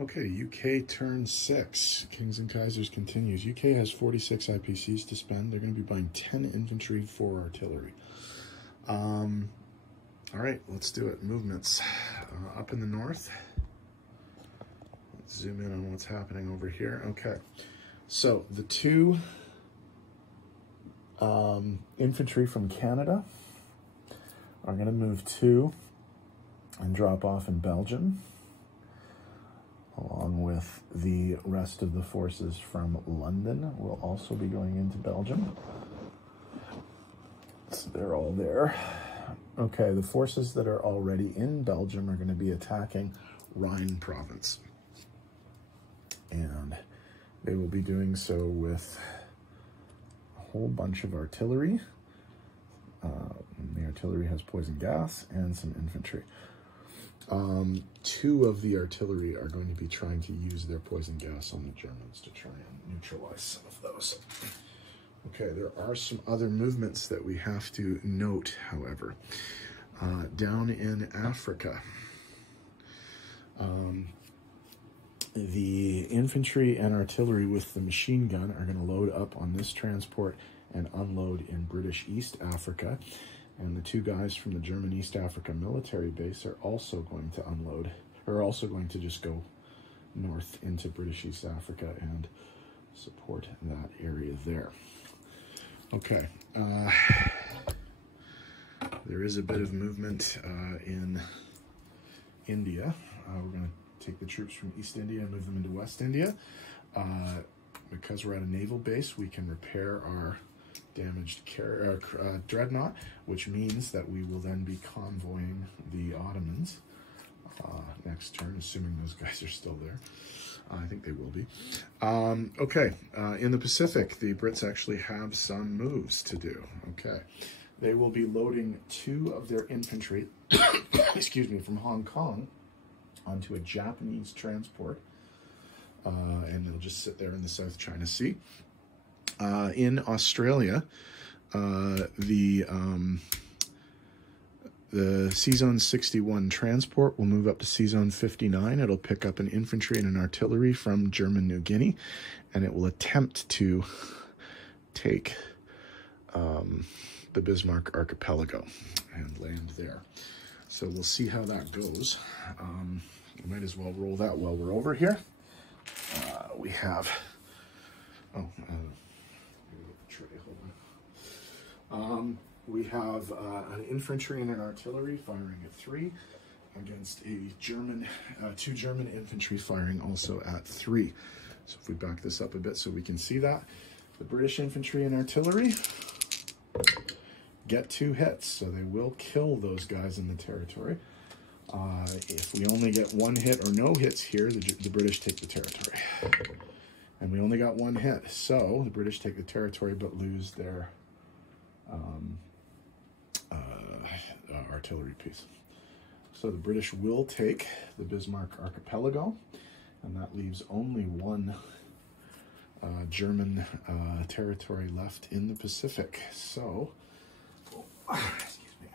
Okay, UK turn 6. Kings and Kaisers continues. UK has 46 IPCs to spend. They're going to be buying 10 infantry, 4 artillery. All right, let's do it. Movements. Up in the north. Let's zoom in on what's happening over here. Okay, so the 2 infantry from Canada are going to move 2 and drop off in Belgium, along with the rest of the forces from London will also be going into Belgium. So they're all there. Okay, the forces that are already in Belgium are going to be attacking Rhine province. And they will be doing so with a whole bunch of artillery. The artillery has poison gas and some infantry. 2 of the artillery are going to be trying to use their poison gas on the Germans to try and neutralize some of those. Okay, there are some other movements that we have to note, however. Down in Africa, the infantry and artillery with the machine gun are going to load up on this transport and unload in British East Africa. And the 2 guys from the German East Africa military base are also going to unload, or also going to just go north into British East Africa and support that area there. Okay, there is a bit of movement in India. We're going to take the troops from East India and move them into West India. Because we're at a naval base, we can repair our damaged dreadnought, which means that we will then be convoying the Ottomans next turn, assuming those guys are still there. I think they will be. Okay, in the Pacific, the Brits actually have some moves to do. Okay, they will be loading 2 of their infantry, excuse me, from Hong Kong onto a Japanese transport, and they'll just sit there in the South China Sea. In Australia, the C-Zone 61 transport will move up to C-Zone 59. It'll pick up an infantry and an artillery from German New Guinea, and it will attempt to take the Bismarck Archipelago and land there. So we'll see how that goes. We might as well roll that while we're over here. We have... we have an infantry and an artillery firing at 3 against a German, 2 German infantry firing also at 3. So if we back this up a bit so we can see that, the British infantry and artillery get 2 hits, so they will kill those guys in the territory. If we only get 1 hit or no hits here, the British take the territory. And we only got 1 hit, so the British take the territory but lose their artillery piece. So the British will take the Bismarck Archipelago, and that leaves only 1 German territory left in the Pacific. So, excuse me,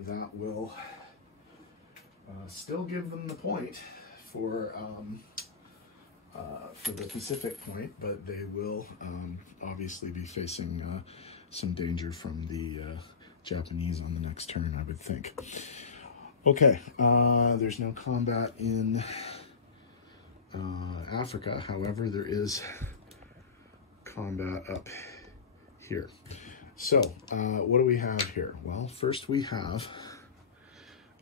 that will still give them the point for the Pacific point, but they will obviously be facing some danger from the Japanese on the next turn, I would think. Okay, there's no combat in Africa. However, there is combat up here. So, what do we have here? Well, first we have,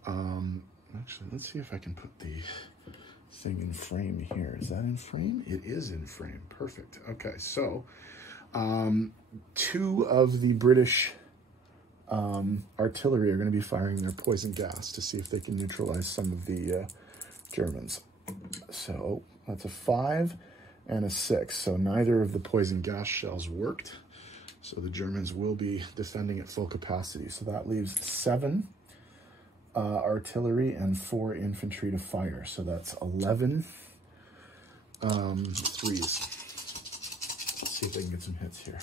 actually, let's see if I can put the thing in frame here. Is that in frame? It is in frame. Perfect. Okay, so 2 of the British artillery are going to be firing their poison gas to see if they can neutralize some of the Germans. So that's a 5 and a 6. So neither of the poison gas shells worked. So the Germans will be defending at full capacity. So that leaves 7 artillery and 4 infantry to fire. So that's 11 threes. Let's see if they can get some hits here.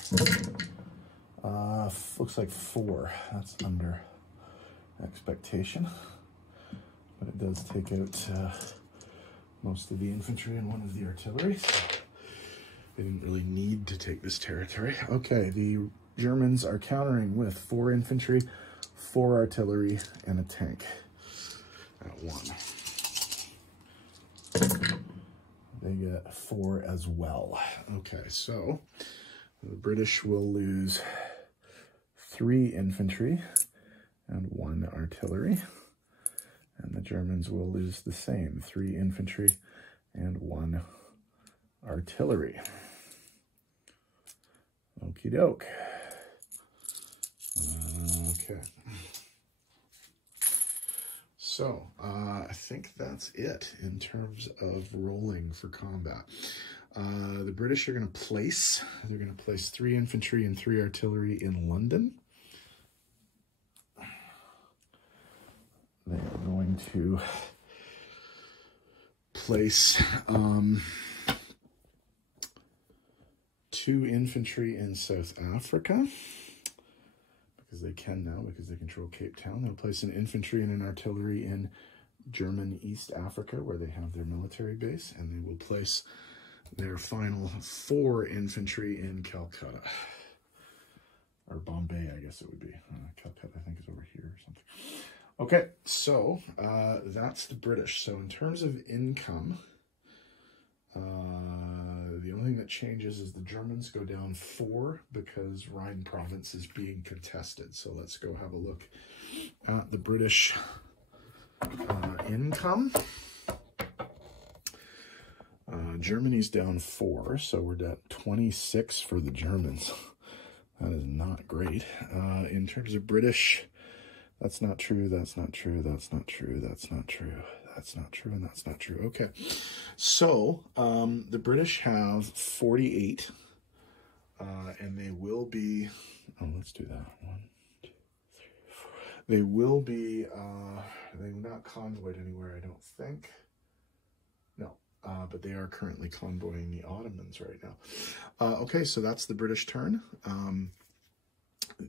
Looks like 4. That's under expectation. But it does take out most of the infantry and one of the artillery. So they didn't really need to take this territory. Okay, the Germans are countering with 4 infantry, 4 artillery, and a tank at 1. They get 4 as well. Okay, so the British will lose 3 infantry and 1 artillery. And the Germans will lose the same, 3 infantry and 1 artillery. Okie doke. Okay. So, I think that's it in terms of rolling for combat. The British are going to place, they're going to place 3 infantry and 3 artillery in London. They are going to place 2 infantry in South Africa, because they can now, because they control Cape Town. They'll place an infantry and an artillery in German East Africa, where they have their military base, and they will place their final 4 infantry in Calcutta. Or Bombay, I guess it would be. Calcutta, I think, is over here or something. Okay, so that's the British. So in terms of income, the only thing that changes is the Germans go down 4 because Rhine province is being contested. So let's go have a look at the British income. Germany's down 4, so we're at 26 for the Germans. That is not great. In terms of British, that's not true, that's not true, that's not true, that's not true, that's not true, and that's not true. Okay, so the British have 48, and they will be, oh, let's do that. 1, 2, 3, 4. They will be, they're not convoyed anywhere, I don't think. No, but they are currently convoying the Ottomans right now. Okay, so that's the British turn.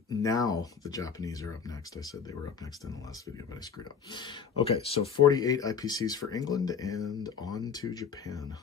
Now the Japanese are up next. I said they were up next in the last video, but I screwed up. Okay, so 48 IPCs for England, and on to Japan.